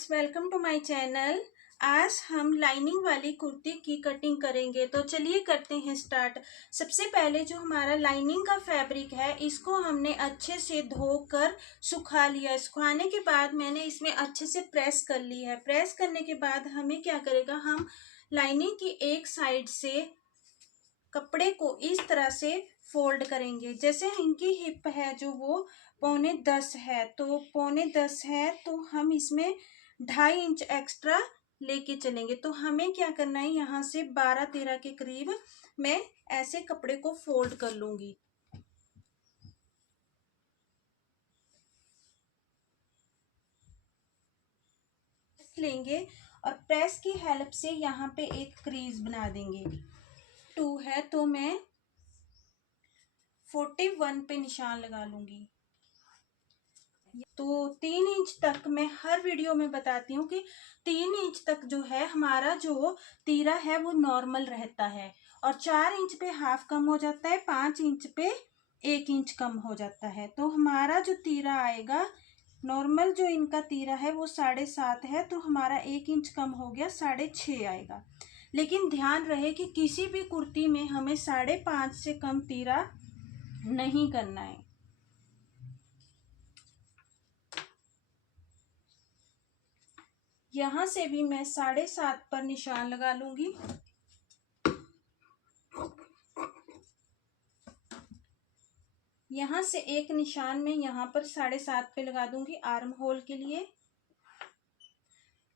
Friends, welcome to my channel. आज हम lining वाली कुर्ती की कटिंग करेंगे, तो चलिए करते हैं स्टार्ट। सबसे पहले जो हमारा लाइनिंग का फैब्रिक है, इसको हमने अच्छे से धोकर सुखा लिया। सुखाने के बाद मैंने इसमें अच्छे से प्रेस कर ली है। प्रेस करने के बाद हमें क्या करेगा, हम लाइनिंग की एक साइड से कपड़े को इस तरह से फोल्ड करेंगे। जैसे इनकी हिप है जो वो 9.25 है, तो 9.25 है तो हम इसमें 2.5 इंच एक्स्ट्रा लेके चलेंगे। तो हमें क्या करना है, यहाँ से 12-13 के करीब मैं ऐसे कपड़े को फोल्ड कर लूंगी। लेंगे और प्रेस की हेल्प से यहाँ पे एक क्रीज बना देंगे। 2 है तो मैं 41 पे निशान लगा लूंगी। तो 3 इंच तक मैं हर वीडियो में बताती हूँ कि 3 इंच तक जो है हमारा जो तीरा है वो नॉर्मल रहता है, और 4 इंच पे हाफ कम हो जाता है, 5 इंच पे 1 इंच कम हो जाता है। तो हमारा जो तीरा आएगा, नॉर्मल जो इनका तीरा है वो 7.5 है, तो हमारा 1 इंच कम हो गया, 6.5 आएगा। लेकिन ध्यान रहे कि किसी भी कुर्ती में हमें 5.5 से कम तीरा नहीं करना है। यहां से भी मैं 7.5 पर निशान लगा लूंगी। यहां से एक निशान में यहाँ पर 7.5 पे लगा दूंगी आर्म होल के लिए।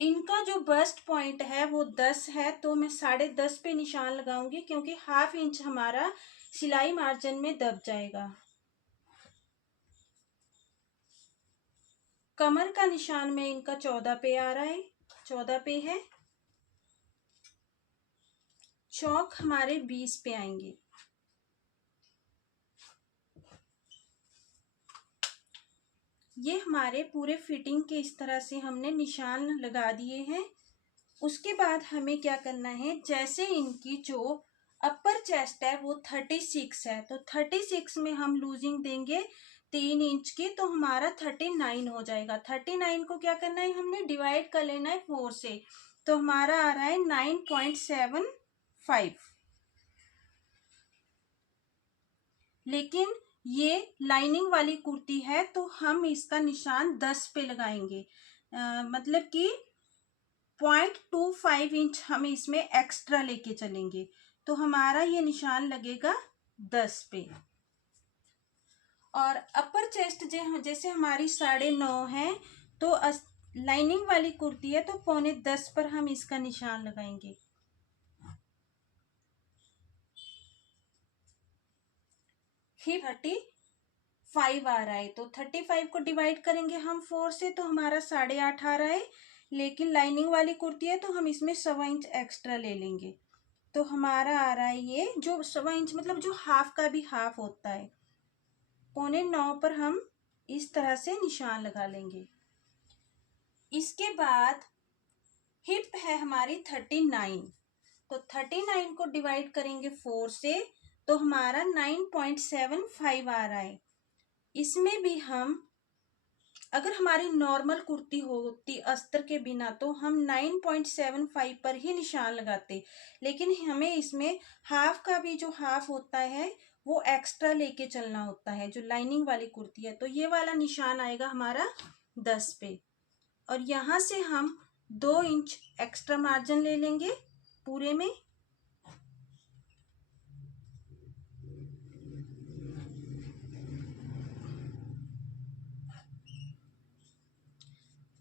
इनका जो बस्ट पॉइंट है वो 10 है, तो मैं 10.5 पे निशान लगाऊंगी, क्योंकि हाफ इंच हमारा सिलाई मार्जिन में दब जाएगा। कमर का निशान में इनका 14 पे आ रहा है, 14 पे है। चौक हमारे 20 पे आएंगे। ये हमारे पूरे फिटिंग के इस तरह से हमने निशान लगा दिए हैं। उसके बाद हमें क्या करना है, जैसे इनकी जो अपर चेस्ट है वो 36 है, तो 36 में हम लूजिंग देंगे 3 इंच की, तो हमारा 39 हो जाएगा। 39 को क्या करना है, हमने डिवाइड कर लेना है 4 से, तो हमारा आ रहा है 9.75। लेकिन ये लाइनिंग वाली कुर्ती है, तो हम इसका निशान 10 पे लगाएंगे। मतलब कि 0.25 इंच हम इसमें एक्स्ट्रा लेके चलेंगे, तो हमारा ये निशान लगेगा 10 पे। और अपर चेस्ट जैसे हमारी 9.5 है, तो लाइनिंग वाली कुर्ती है, तो 9.25 पर हम इसका निशान लगाएंगे। हिप 35 आ रहा है, तो 35 को डिवाइड करेंगे हम 4 से, तो हमारा 8.5 आ रहा है। लेकिन लाइनिंग वाली कुर्ती है तो हम इसमें 1.25 इंच एक्स्ट्रा ले लेंगे, तो हमारा आ रहा है ये जो 1.25 इंच, मतलब जो हाफ का भी हाफ होता है। 8.25 पर हम इस तरह से निशान लगा लेंगे। इसके बाद हिप है हमारी 39, तो 39 को डिवाइड करेंगे 4 से, तो हमारा 9.75 आ रहा है। इसमें भी हम, अगर हमारी नॉर्मल कुर्ती होती अस्तर के बिना, तो हम 9.75 पर ही निशान लगाते। लेकिन हमें इसमें हाफ का भी जो हाफ होता है वो एक्स्ट्रा लेके चलना होता है, जो लाइनिंग वाली कुर्ती है। तो ये वाला निशान आएगा हमारा 10 पे, और यहाँ से हम 2 इंच एक्स्ट्रा मार्जिन ले लेंगे पूरे में।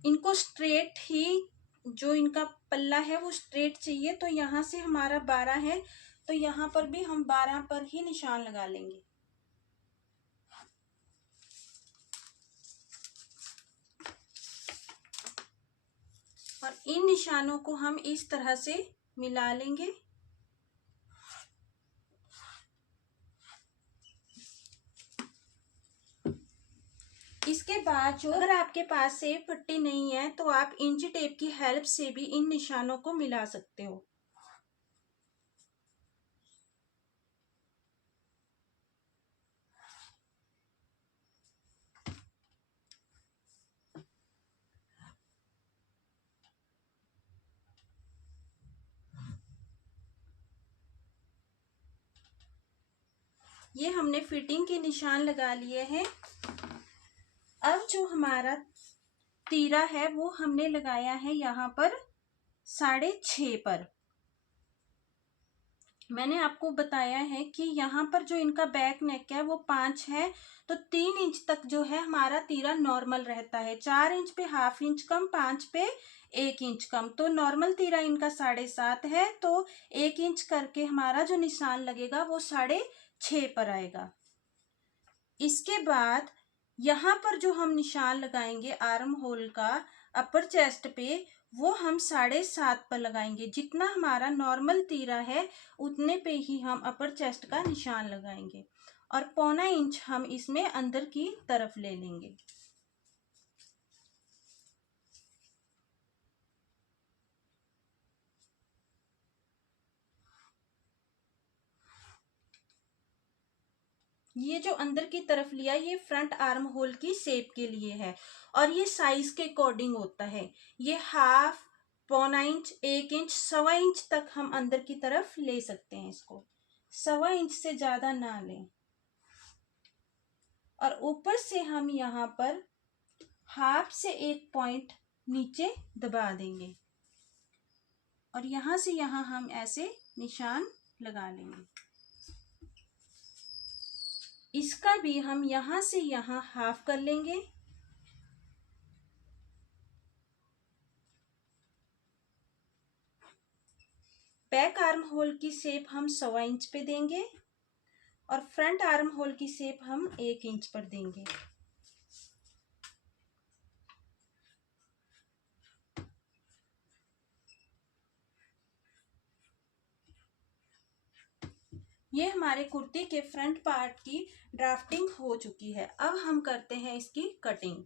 इनको स्ट्रेट ही, जो इनका पल्ला है वो स्ट्रेट चाहिए, तो यहाँ से हमारा 12 है, तो यहाँ पर भी हम 12 पर ही निशान लगा लेंगे। और इन निशानों को हम इस तरह से मिला लेंगे। इसके बाद जो, अगर आपके पास सेब पट्टी नहीं है, तो आप इंची टेप की हेल्प से भी इन निशानों को मिला सकते हो। ये हमने फिटिंग के निशान लगा लिए हैं। अब जो हमारा तीरा है वो हमने लगाया है यहाँ पर 6.5 पर। मैंने आपको बताया है कि यहाँ पर जो इनका बैक नेक है वो 5 है, तो 3 इंच तक जो है हमारा तीरा नॉर्मल रहता है। 4 इंच पे ½ इंच कम, 5 पे 1 इंच कम, तो नॉर्मल तीरा इनका 7.5 है, तो 1 इंच करके हमारा जो निशान लगेगा वो 6.5 पर आएगा। इसके बाद यहाँ पर जो हम निशान लगाएंगे आर्म होल का अपर चेस्ट पे, वो हम 7.5 पर लगाएंगे। जितना हमारा नॉर्मल तीरा है उतने पे ही हम अपर चेस्ट का निशान लगाएंगे, और 1/4 इंच हम इसमें अंदर की तरफ ले लेंगे। ये जो अंदर की तरफ लिया ये फ्रंट आर्म होल की शेप के लिए है, और ये साइज के अकॉर्डिंग होता है। ये ½ 1/4 इंच, 1 इंच, 1/4 इंच तक हम अंदर की तरफ ले सकते हैं इसको। 1/4 इंच से ज्यादा ना लें। और ऊपर से हम यहाँ पर ½ से 1 पॉइंट नीचे दबा देंगे, और यहाँ से यहाँ हम ऐसे निशान लगा लेंगे। इसका भी हम यहाँ से यहाँ ½ कर लेंगे। बैक आर्म होल की शेप हम 1/4 इंच पे देंगे, और फ्रंट आर्म होल की शेप हम 1 इंच पर देंगे। ये हमारे कुर्ती के फ्रंट पार्ट की ड्राफ्टिंग हो चुकी है। अब हम करते हैं इसकी कटिंग।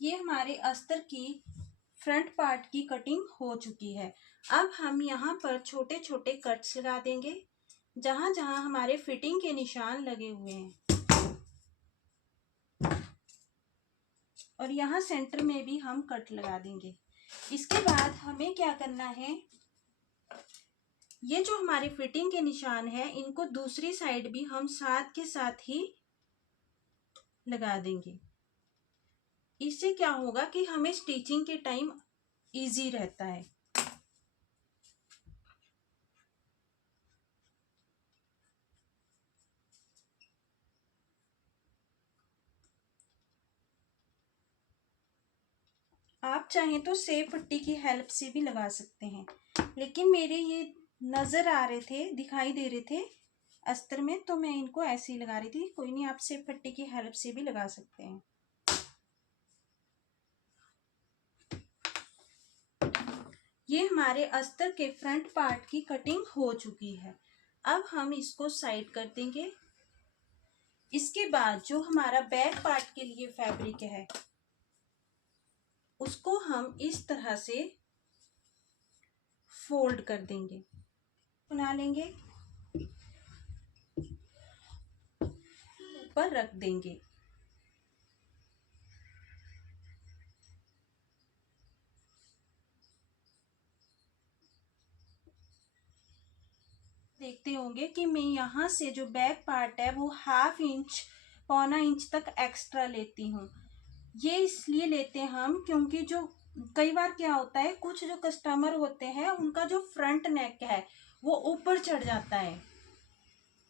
ये हमारे अस्तर की फ्रंट पार्ट की कटिंग हो चुकी है। अब हम यहाँ पर छोटे छोटे कट्स लगा देंगे जहां जहां हमारे फिटिंग के निशान लगे हुए हैं, और यहाँ सेंटर में भी हम कट लगा देंगे। इसके बाद हमें क्या करना है, ये जो हमारे फिटिंग के निशान है इनको दूसरी साइड भी हम साथ के साथ ही लगा देंगे। इससे क्या होगा कि हमें स्टिचिंग के टाइम इजी रहता है। आप चाहें तो सेब पट्टी की हेल्प से भी लगा सकते हैं, लेकिन मेरे ये नजर आ रहे थे, दिखाई दे रहे थे अस्तर में, तो मैं इनको ऐसे ही लगा रही थी। कोई नहीं, आप सेब पट्टी की हेल्प से भी लगा सकते हैं। ये हमारे अस्तर के फ्रंट पार्ट की कटिंग हो चुकी है। अब हम इसको साइड कर देंगे। इसके बाद जो हमारा बैक पार्ट के लिए फैब्रिक है उसको हम इस तरह से फोल्ड कर देंगे, बना लेंगे, ऊपर रख देंगे। देखते होंगे कि मैं यहाँ से जो बैक पार्ट है वो ½ इंच 1/4 इंच तक एक्स्ट्रा लेती हूँ। ये इसलिए लेते हैं हम क्योंकि जो कई बार क्या होता है, कुछ जो कस्टमर होते हैं उनका जो फ्रंट नेक है वो ऊपर चढ़ जाता है,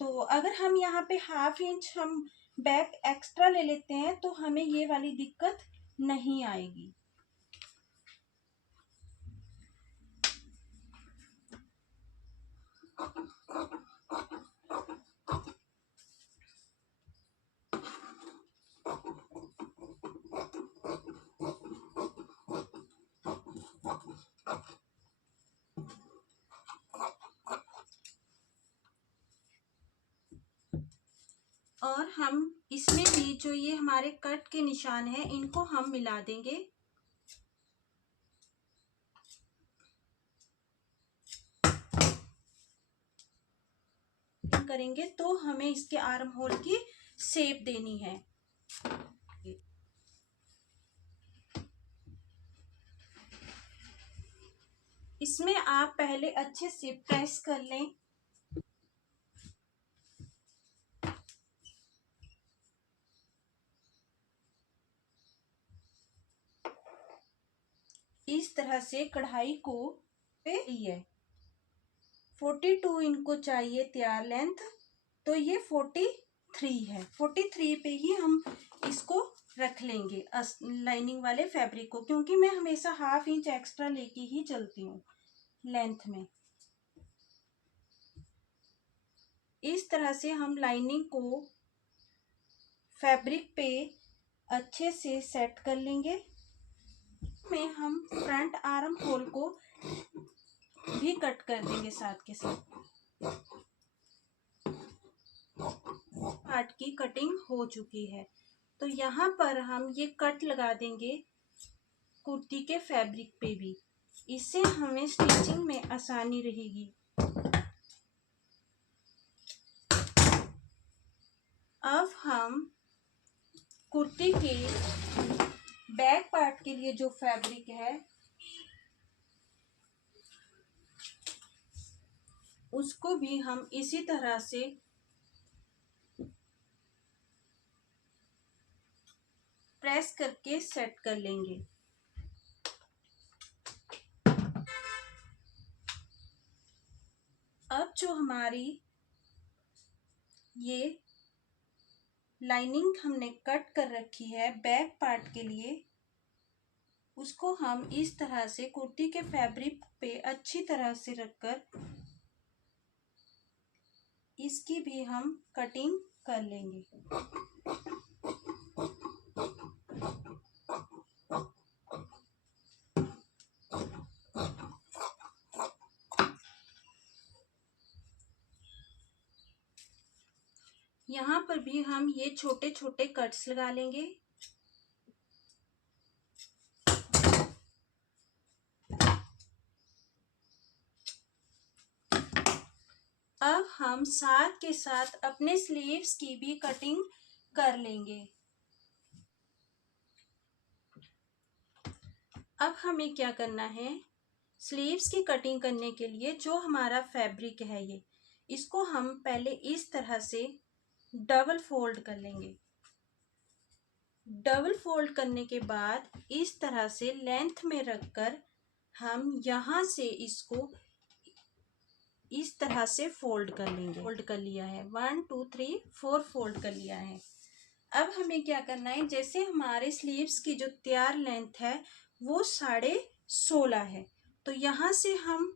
तो अगर हम यहाँ पे ½ इंच हम बैक एक्स्ट्रा ले लेते हैं तो हमें ये वाली दिक्कत नहीं आएगी। और हम इसमें भी जो ये हमारे कट के निशान है इनको हम मिला देंगे। करेंगे तो हमें इसके आर्म होल की शेप देनी है। इसमें आप पहले अच्छे से प्रेस कर लें। इस तरह से कढ़ाई को पे है 42 इनको चाहिए तैयार लेंथ, तो ये 43 है। 43 पे ही हम इसको रख लेंगे लाइनिंग वाले फैब्रिक को, क्योंकि मैं हमेशा ½ इंच एक्स्ट्रा लेके ही चलती हूँ लेंथ में। इस तरह से हम लाइनिंग को फैब्रिक पे अच्छे से सेट कर लेंगे। में हम फ्रंट आर्म होल को भी कट कर देंगे साथ के साथ। पार्ट की कटिंग हो चुकी है, तो यहाँ पर हम ये कट लगा देंगे कुर्ती के फैब्रिक पे भी। इससे हमें स्टिचिंग में आसानी रहेगी। अब हम कुर्ती के बैक पार्ट के लिए जो फैब्रिक है उसको भी हम इसी तरह से प्रेस करके सेट कर लेंगे। अब जो हमारी ये लाइनिंग हमने कट कर रखी है बैक पार्ट के लिए, उसको हम इस तरह से कुर्ती के फैब्रिक पे अच्छी तरह से रखकर इसकी भी हम कटिंग कर लेंगे। यहाँ पर भी हम ये छोटे छोटे कट्स लगा लेंगे। अब हम साथ के साथ अपने स्लीव्स की भी कटिंग कर लेंगे। अब हमें क्या करना है, स्लीव्स की कटिंग करने के लिए जो हमारा फैब्रिक है ये, इसको हम पहले इस तरह से डबल फोल्ड कर लेंगे। डबल फोल्ड करने के बाद इस तरह से लेंथ में रखकर हम यहाँ से इसको इस तरह से फोल्ड कर लेंगे। फोल्ड कर लिया है, 1 2 3 4 फोल्ड कर लिया है। अब हमें क्या करना है, जैसे हमारे स्लीव्स की जो तैयार लेंथ है वो 16.5 है, तो यहाँ से हम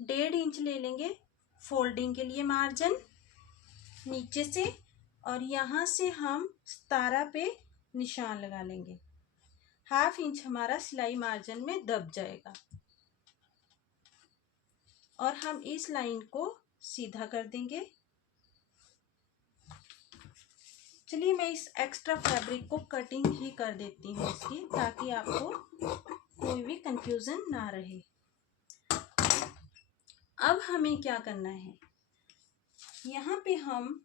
1.5 इंच ले लेंगे फोल्डिंग के लिए मार्जिन नीचे से, और यहाँ से हम 17 पे निशान लगा लेंगे। ½ इंच हमारा सिलाई मार्जिन में दब जाएगा और हम इस लाइन को सीधा कर देंगे। चलिए मैं इस एक्स्ट्रा फैब्रिक को कटिंग ही कर देती हूँ इसकी, ताकि आपको कोई भी कंफ्यूजन ना रहे। अब हमें क्या करना है, यहाँ पे हम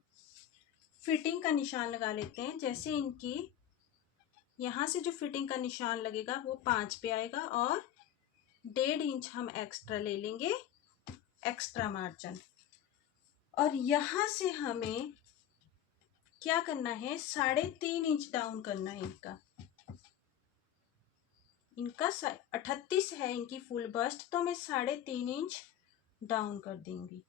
फिटिंग का निशान लगा लेते हैं। जैसे इनकी यहाँ से जो फिटिंग का निशान लगेगा वो 5 पे आएगा और 1.5 इंच हम एक्स्ट्रा ले लेंगे एक्स्ट्रा मार्जिन। और यहाँ से हमें क्या करना है, 3.5 इंच डाउन करना है। इनका 38 है इनकी फुल बस्ट, तो मैं 3.5 इंच डाउन कर दूंगी।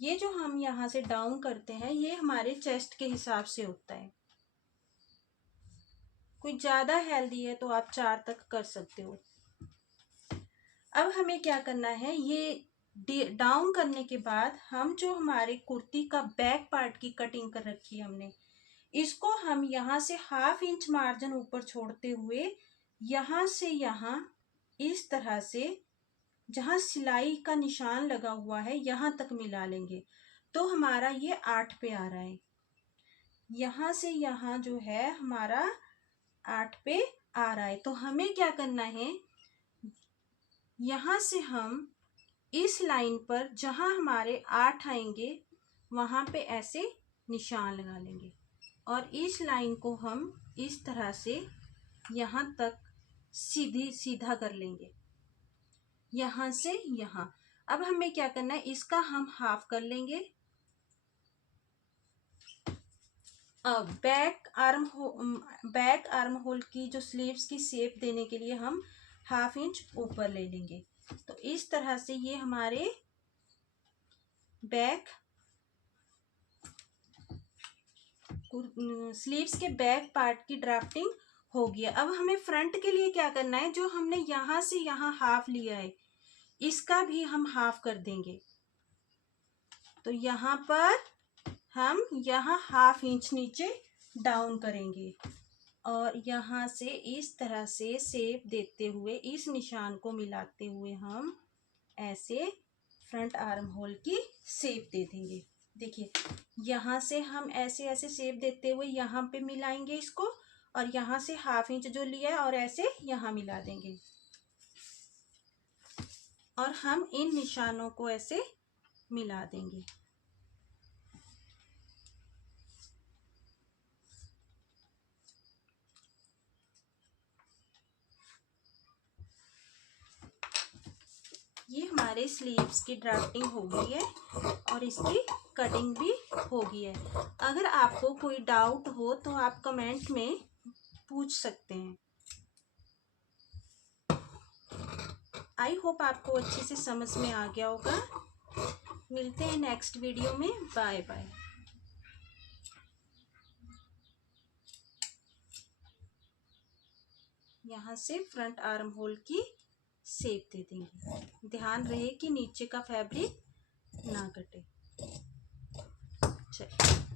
ये जो हम यहाँ से डाउन करते हैं ये हमारे चेस्ट के हिसाब से होता है। कोई ज्यादा हेल्दी है तो आप 4 तक कर सकते हो। अब हमें क्या करना है, ये डाउन करने के बाद हम जो हमारे कुर्ती का बैक पार्ट की कटिंग कर रखी है हमने, इसको हम यहाँ से ½ इंच मार्जिन ऊपर छोड़ते हुए यहाँ से यहाँ इस तरह से जहाँ सिलाई का निशान लगा हुआ है यहाँ तक मिला लेंगे, तो हमारा ये 8 पे आ रहा है। यहाँ से यहाँ जो है हमारा 8 पे आ रहा है। तो हमें क्या करना है, यहाँ से हम इस लाइन पर जहाँ हमारे 8 आएंगे वहाँ पे ऐसे निशान लगा लेंगे और इस लाइन को हम इस तरह से यहाँ तक सीधा कर लेंगे, यहाँ से यहाँ। अब हमें क्या करना है, इसका हम हाफ कर लेंगे। अब बैक आर्म होल की जो स्लीव्स की शेप देने के लिए हम 1/2 इंच ऊपर ले लेंगे। तो इस तरह से ये हमारे बैक स्लीव्स के बैक पार्ट की ड्राफ्टिंग हो गया। अब हमें फ्रंट के लिए क्या करना है, जो हमने यहाँ से यहाँ हाफ लिया है इसका भी हम हाफ कर देंगे। तो यहाँ पर हम यहाँ 1/2 इंच नीचे डाउन करेंगे और यहाँ से इस तरह से शेप देते हुए इस निशान को मिलाते हुए हम ऐसे फ्रंट आर्म होल की शेप दे देंगे। देखिए यहाँ से हम ऐसे ऐसे शेप देते हुए यहाँ पे मिलाएंगे इसको और यहाँ से 1/2 इंच जो लिया है और ऐसे यहाँ मिला देंगे और हम इन निशानों को ऐसे मिला देंगे। ये हमारे स्लीव्स की ड्राफ्टिंग हो गई है और इसकी कटिंग भी हो गई है। अगर आपको कोई डाउट हो तो आप कमेंट में पूछ सकते हैं। आई होप आपको अच्छे से समझ में आ गया होगा। मिलते हैं नेक्स्ट वीडियो में। Bye bye. यहाँ से फ्रंट आर्म होल की शेप दे देंगे। ध्यान रहे कि नीचे का फैब्रिक ना कटे। चलिए।